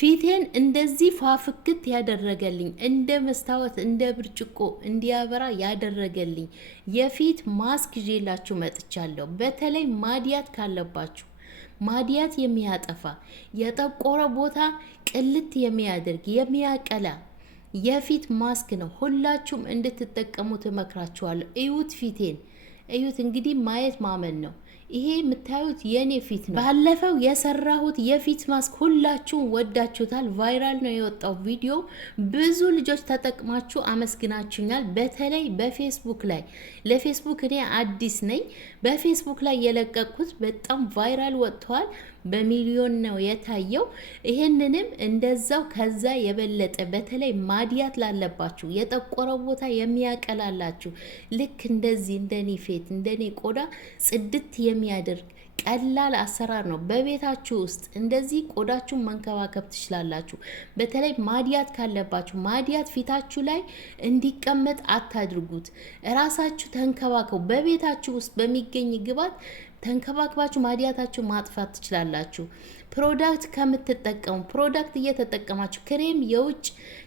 ፊቴን እንደዚህ ፋፍክት ያደረገልኝ እንደ መስታወት እንደ ብርጭቆ እንዲያበራ ያደረገልኝ የፊት ማስክ ይዤላችሁ መጥቻለሁ። በተለይ ማዲያት ካለባችሁ ማዲያት የሚያጠፋ የጠቆረ ቦታ ቅልት የሚያደርግ የሚያቀላ የፊት ማስክ ነው። ሁላችሁም እንድትጠቀሙት እመክራችኋለሁ። እዩት፣ ፊቴን እዩት። እንግዲህ ማየት ማመን ነው። ይሄ የምታዩት የኔ ፊት ነው። ባለፈው የሰራሁት የፊት ማስክ ሁላችሁም ወዳችሁታል። ቫይራል ነው የወጣው ቪዲዮ። ብዙ ልጆች ተጠቅማችሁ አመስግናችሁኛል። በተለይ በፌስቡክ ላይ ለፌስቡክ እኔ አዲስ ነኝ። በፌስቡክ ላይ የለቀቅኩት በጣም ቫይራል ወጥቷል። በሚሊዮን ነው የታየው። ይሄንንም እንደዛው ከዛ የበለጠ በተለይ ማዲያት ላለባችሁ የጠቆረ ቦታ የሚያቀላላችሁ ልክ እንደዚህ እንደኔ ፊት እንደኔ ቆዳ ጽድት የሚያደርግ ቀላል አሰራር ነው። በቤታችሁ ውስጥ እንደዚህ ቆዳችሁን መንከባከብ ትችላላችሁ። በተለይ ማዲያት ካለባችሁ ማዲያት ፊታችሁ ላይ እንዲቀመጥ አታድርጉት። እራሳችሁ ተንከባከቡ። በቤታችሁ ውስጥ በሚገኝ ግብዓት ተንከባክባችሁ ማዲያታችሁ ማጥፋት ትችላላችሁ። ፕሮዳክት ከምትጠቀሙ ፕሮዳክት እየተጠቀማችሁ ክሬም የውጭ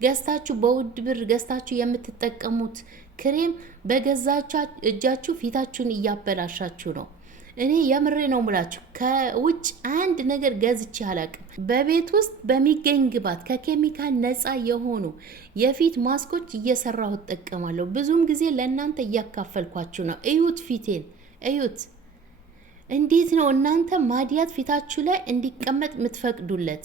ገዝታችሁ በውድ ብር ገዝታችሁ የምትጠቀሙት ክሬም በገዛችሁ እጃችሁ ፊታችሁን እያበላሻችሁ ነው። እኔ የምሬ ነው ምላችሁ። ከውጭ አንድ ነገር ገዝቼ አላቅም። በቤት ውስጥ በሚገኝ ግብዓት ከኬሚካል ነፃ የሆኑ የፊት ማስኮች እየሰራሁ እጠቀማለሁ። ብዙም ጊዜ ለእናንተ እያካፈልኳችሁ ነው። እዩት፣ ፊቴን እዩት። እንዴት ነው እናንተ ማዲያት ፊታችሁ ላይ እንዲቀመጥ የምትፈቅዱለት?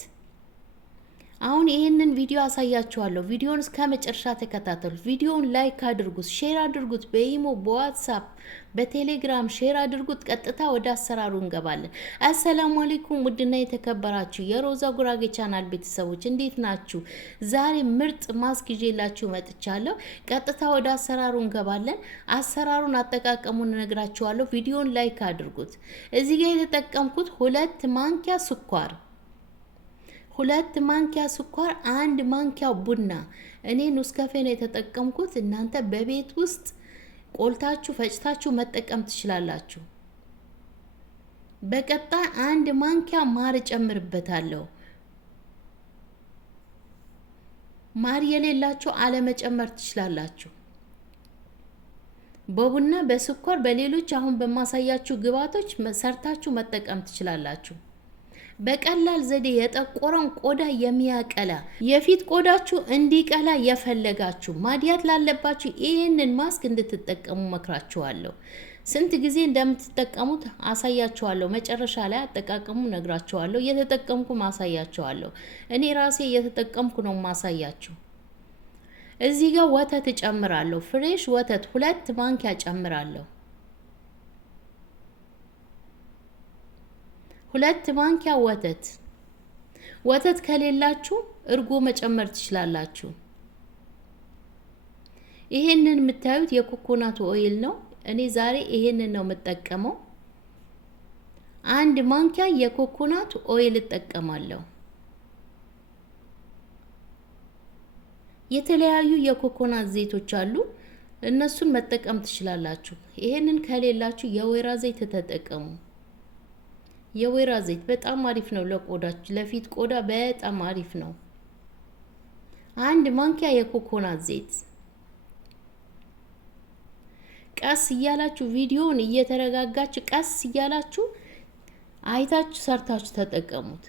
አሁን ይሄንን ቪዲዮ አሳያችኋለሁ። ቪዲዮውን እስከ መጨረሻ ተከታተሉት። ቪዲዮውን ላይክ አድርጉት፣ ሼር አድርጉት። በኢሞ በዋትስአፕ በቴሌግራም ሼር አድርጉት። ቀጥታ ወደ አሰራሩ እንገባለን። አሰላሙ አለይኩም ውድና የተከበራችሁ የሮዛ ጉራጌ ቻናል ቤተሰቦች እንዴት ናችሁ? ዛሬ ምርጥ ማስክ ይዤላችሁ መጥቻለሁ። ቀጥታ ወደ አሰራሩ እንገባለን። አሰራሩን አጠቃቀሙን እነግራችኋለሁ። ቪዲዮውን ላይክ አድርጉት። እዚህ ጋር የተጠቀምኩት 2 ማንኪያ ስኳር 2 ማንኪያ ስኳር፣ 1 ማንኪያ ቡና። እኔ ኑስካፌ ነው የተጠቀምኩት። እናንተ በቤት ውስጥ ቆልታችሁ ፈጭታችሁ መጠቀም ትችላላችሁ። በቀጣይ 1 ማንኪያ ማር ጨምርበታለሁ። ማር የሌላችሁ አለመጨመር ትችላላችሁ። በቡና በስኳር በሌሎች አሁን በማሳያችሁ ግብዓቶች ሰርታችሁ መጠቀም ትችላላችሁ። በቀላል ዘዴ የጠቆረን ቆዳ የሚያቀላ የፊት ቆዳችሁ እንዲቀላ የፈለጋችሁ ማዲያት ላለባችሁ ይህንን ማስክ እንድትጠቀሙ መክራችኋለሁ። ስንት ጊዜ እንደምትጠቀሙት አሳያችኋለሁ። መጨረሻ ላይ አጠቃቀሙ ነግራችኋለሁ። እየተጠቀምኩ ማሳያችኋለሁ። እኔ ራሴ እየተጠቀምኩ ነው ማሳያችሁ። እዚህ ጋር ወተት እጨምራለሁ። ፍሬሽ ወተት 2 ማንኪያ ጨምራለሁ። 2 ማንኪያ ወተት ከሌላችሁ እርጎ መጨመር ትችላላችሁ። ይሄንን የምታዩት የኮኮናት ኦይል ነው። እኔ ዛሬ ይሄንን ነው የምጠቀመው። 1 ማንኪያ የኮኮናት ኦይል እጠቀማለሁ። የተለያዩ የኮኮናት ዘይቶች አሉ፣ እነሱን መጠቀም ትችላላችሁ። ይሄንን ከሌላችሁ የወይራ ዘይት ተጠቀሙ። የወይራ ዘይት በጣም አሪፍ ነው ለቆዳችሁ፣ ለፊት ቆዳ በጣም አሪፍ ነው። 1 ማንኪያ የኮኮናት ዘይት። ቀስ እያላችሁ ቪዲዮውን እየተረጋጋችሁ ቀስ እያላችሁ አይታችሁ ሰርታችሁ ተጠቀሙት።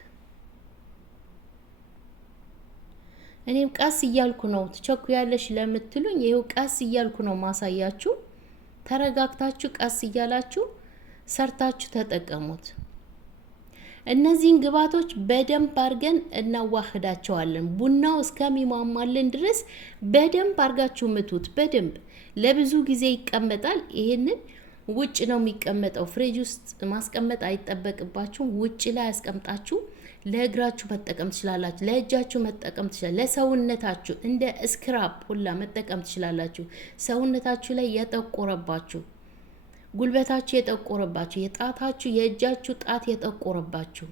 እኔም ቀስ እያልኩ ነው። ትቸኩያለሽ ለምትሉኝ ይሄው ቀስ እያልኩ ነው ማሳያችሁ። ተረጋግታችሁ ቀስ እያላችሁ ሰርታችሁ ተጠቀሙት። እነዚህን ግብዓቶች በደንብ አድርገን እናዋህዳቸዋለን። ቡናው እስከሚሟሟልን ድረስ በደንብ አድርጋችሁ ምቱት። በደንብ ለብዙ ጊዜ ይቀመጣል። ይሄንን ውጭ ነው የሚቀመጠው። ፍሪጅ ውስጥ ማስቀመጥ አይጠበቅባችሁም። ውጭ ላይ አስቀምጣችሁ ለእግራችሁ መጠቀም ትችላላችሁ። ለእጃችሁ መጠቀም ትችላላችሁ። ለሰውነታችሁ እንደ ስክራፕ ሁላ መጠቀም ትችላላችሁ። ሰውነታችሁ ላይ የጠቆረባችሁ ጉልበታችሁ የጠቆረባችሁ የጣታችሁ የእጃችሁ ጣት የጠቆረባችሁ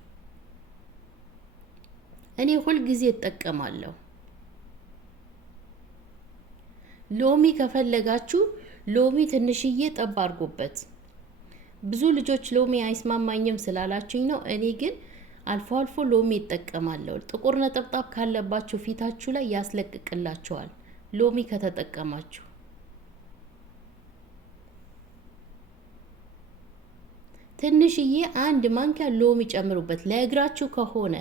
እኔ ሁል ጊዜ እጠቀማለሁ። ሎሚ ከፈለጋችሁ ሎሚ ትንሽዬ ጠብ አድርጉበት። ብዙ ልጆች ሎሚ አይስማማኝም ስላላችሁኝ ነው። እኔ ግን አልፎ አልፎ ሎሚ ይጠቀማለሁ። ጥቁር ነጠብጣብ ካለባችሁ ፊታችሁ ላይ ያስለቅቅላችኋል ሎሚ ከተጠቀማችሁ። ትንሽዬ አንድ ማንኪያ ሎሚ ጨምሩበት። ለእግራችሁ ከሆነ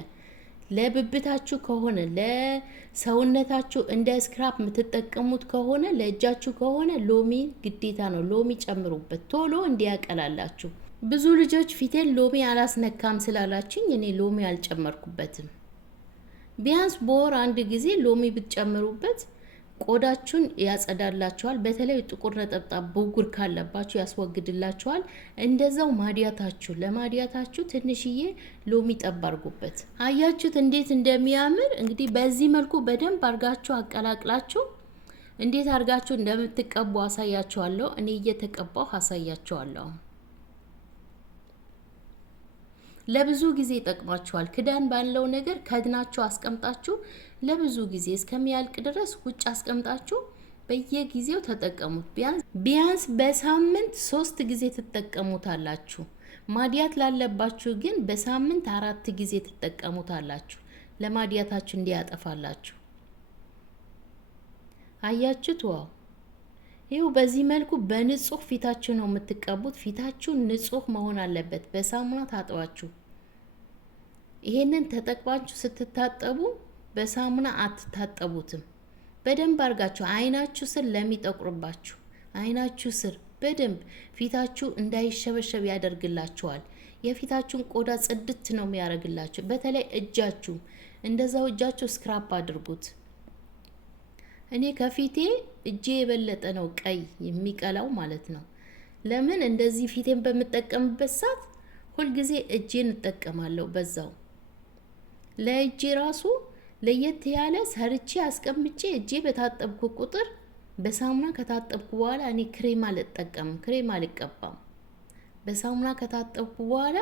ለብብታችሁ ከሆነ ለሰውነታችሁ እንደ ስክራፕ የምትጠቀሙት ከሆነ ለእጃችሁ ከሆነ ሎሚ ግዴታ ነው። ሎሚ ጨምሩበት ቶሎ እንዲያቀላላችሁ። ብዙ ልጆች ፊቴን ሎሚ አላስነካም ስላላችኝ እኔ ሎሚ አልጨመርኩበትም። ቢያንስ በወር አንድ ጊዜ ሎሚ ብትጨምሩበት ቆዳችሁን ያጸዳላችኋል። በተለይ ጥቁር ነጠብጣብ ብጉር ካለባችሁ ያስወግድላችኋል። እንደዛው ለማዲያታችሁ ትንሽዬ ሎሚ ጠብ አድርጉበት። አያችሁት እንዴት እንደሚያምር? እንግዲህ በዚህ መልኩ በደንብ አርጋችሁ አቀላቅላችሁ እንዴት አርጋችሁ እንደምትቀቡ አሳያችኋለሁ። እኔ እየተቀባሁ አሳያችኋለሁ። ለብዙ ጊዜ ይጠቅማችኋል። ክዳን ባለው ነገር ከድናችሁ አስቀምጣችሁ ለብዙ ጊዜ እስከሚያልቅ ድረስ ውጭ አስቀምጣችሁ በየጊዜው ተጠቀሙት። ቢያንስ በሳምንት 3 ጊዜ ትጠቀሙታላችሁ። ማዲያት ላለባችሁ ግን በሳምንት 4 ጊዜ ትጠቀሙታላችሁ። ለማዲያታችሁ እንዲያጠፋላችሁ። አያችሁት? ዋው! ይኸው በዚህ መልኩ በንጹህ ፊታችሁ ነው የምትቀቡት። ፊታችሁ ንጹህ መሆን አለበት። በሳሙና ታጥባችሁ ይሄንን ተጠቅማችሁ ስትታጠቡ በሳሙና አትታጠቡትም። በደንብ አርጋችሁ አይናችሁ ስር ለሚጠቁርባችሁ አይናችሁ ስር በደንብ ፊታችሁ እንዳይሸበሸብ ያደርግላችኋል። የፊታችሁን ቆዳ ጽድት ነው የሚያደርግላችሁ። በተለይ እጃችሁ እንደዛው እጃችሁ ስክራፕ አድርጉት። እኔ ከፊቴ እጄ የበለጠ ነው ቀይ የሚቀላው ማለት ነው። ለምን እንደዚህ ፊቴን በምጠቀምበት ሰዓት ሁልጊዜ እጄን እጠቀማለሁ። በዛው ለእጄ ራሱ ለየት ያለ ሰርቼ አስቀምጬ እጄ በታጠብኩ ቁጥር በሳሙና ከታጠብኩ በኋላ እኔ ክሬም አልጠቀምም፣ ክሬም አልቀባም። በሳሙና ከታጠብኩ በኋላ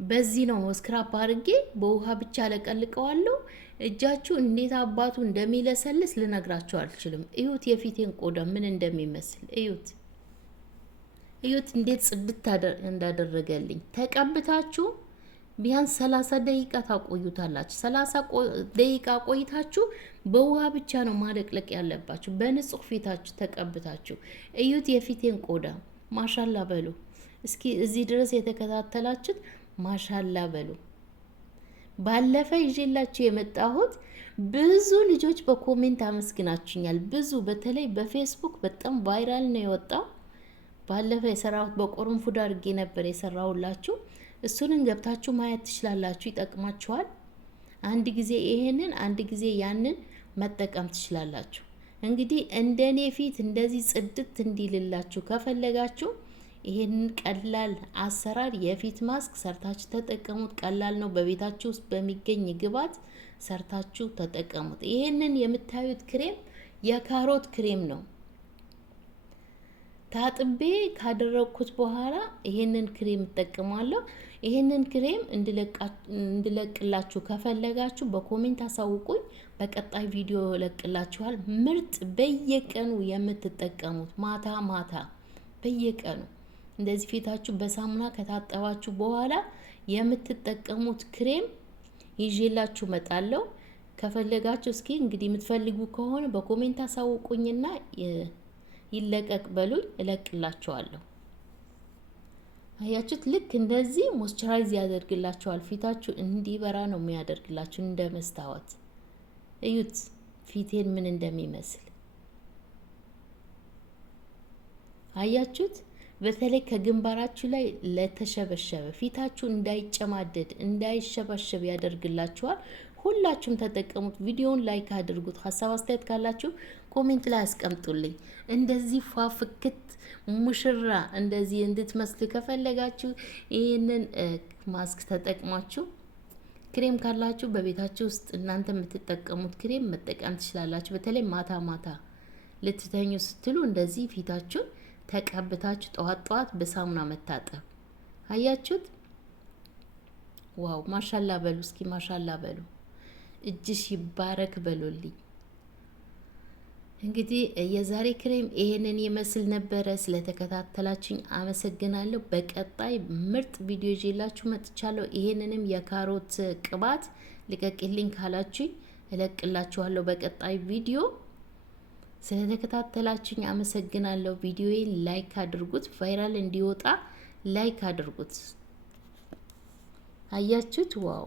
በዚህ ነው ስክራፕ አድርጌ በውሃ ብቻ ለቀልቀዋለሁ። እጃችሁ እንዴት አባቱ እንደሚለሰልስ ልነግራችሁ አልችልም። እዩት የፊቴን ቆዳ ምን እንደሚመስል እዩት። እዩት እንዴት ጽድት እንዳደረገልኝ። ተቀብታችሁ ቢያንስ 30 ደቂቃ ታቆዩታላችሁ። 30 ደቂቃ ቆይታችሁ በውሃ ብቻ ነው ማለቅለቅ ያለባችሁ። በንጹህ ፊታችሁ ተቀብታችሁ እዩት የፊቴን ቆዳ። ማሻላ በሉ እስኪ እዚህ ድረስ የተከታተላችሁት ማሻላ በሉ። ባለፈ ይዤላችሁ የመጣሁት ብዙ ልጆች በኮሜንት አመስግናችሁኛል። ብዙ በተለይ በፌስቡክ በጣም ቫይራል ነው የወጣው። ባለፈ የሰራሁት በቆርንፉድ አድርጌ ነበር የሰራሁላችሁ። እሱንን ገብታችሁ ማየት ትችላላችሁ፣ ይጠቅማችኋል። አንድ ጊዜ ይሄንን አንድ ጊዜ ያንን መጠቀም ትችላላችሁ። እንግዲህ እንደኔ ፊት እንደዚህ ጽድት እንዲልላችሁ ከፈለጋችሁ ይሄንን ቀላል አሰራር የፊት ማስክ ሰርታችሁ ተጠቀሙት። ቀላል ነው። በቤታችሁ ውስጥ በሚገኝ ግብዓት ሰርታችሁ ተጠቀሙት። ይሄንን የምታዩት ክሬም የካሮት ክሬም ነው። ታጥቤ ካደረኩት በኋላ ይሄንን ክሬም እጠቀማለሁ። ይሄንን ክሬም እንድለቅላችሁ ከፈለጋችሁ በኮሜንት አሳውቁኝ። በቀጣይ ቪዲዮ ለቅላችኋል። ምርጥ በየቀኑ የምትጠቀሙት ማታ ማታ በየቀኑ እንደዚህ ፊታችሁ በሳሙና ከታጠባችሁ በኋላ የምትጠቀሙት ክሬም ይዤላችሁ መጣለሁ። ከፈለጋችሁ እስኪ እንግዲህ የምትፈልጉ ከሆነ በኮሜንት አሳውቁኝና ይለቀቅ በሉኝ፣ እለቅላችኋለሁ። አያችሁት? ልክ እንደዚህ ሞይስቸራይዝ ያደርግላችኋል። ፊታችሁ እንዲበራ ነው የሚያደርግላችሁ እንደ መስታወት። እዩት ፊቴን ምን እንደሚመስል አያችሁት? በተለይ ከግንባራችሁ ላይ ለተሸበሸበ ፊታችሁ እንዳይጨማደድ እንዳይሸበሸብ ያደርግላችኋል። ሁላችሁም ተጠቀሙት። ቪዲዮውን ላይክ አድርጉት። ሀሳብ አስተያየት ካላችሁ ኮሜንት ላይ አስቀምጡልኝ። እንደዚህ ፏፍክት ሙሽራ እንደዚህ እንድትመስሉ ከፈለጋችሁ ይህንን ማስክ ተጠቅማችሁ ክሬም ካላችሁ በቤታችሁ ውስጥ እናንተ የምትጠቀሙት ክሬም መጠቀም ትችላላችሁ። በተለይ ማታ ማታ ልትተኙ ስትሉ እንደዚህ ፊታችሁን ተቀብታችሁ ጠዋት ጠዋት በሳሙና መታጠብ። አያችሁት? ዋው ማሻላ በሉ እስኪ ማሻላ በሉ። እጅሽ ይባረክ በሉልኝ። እንግዲህ የዛሬ ክሬም ይሄንን ይመስል ነበረ። ስለተከታተላችሁኝ አመሰግናለሁ። በቀጣይ ምርጥ ቪዲዮ ይዤላችሁ መጥቻለሁ። ይሄንንም የካሮት ቅባት ልቀቅልኝ ካላችሁኝ እለቅላችኋለሁ በቀጣይ ቪዲዮ። ስለተከታተላችሁኝ አመሰግናለሁ። ቪዲዮዬን ላይክ አድርጉት፣ ቫይራል እንዲወጣ ላይክ አድርጉት። አያችሁት? ዋው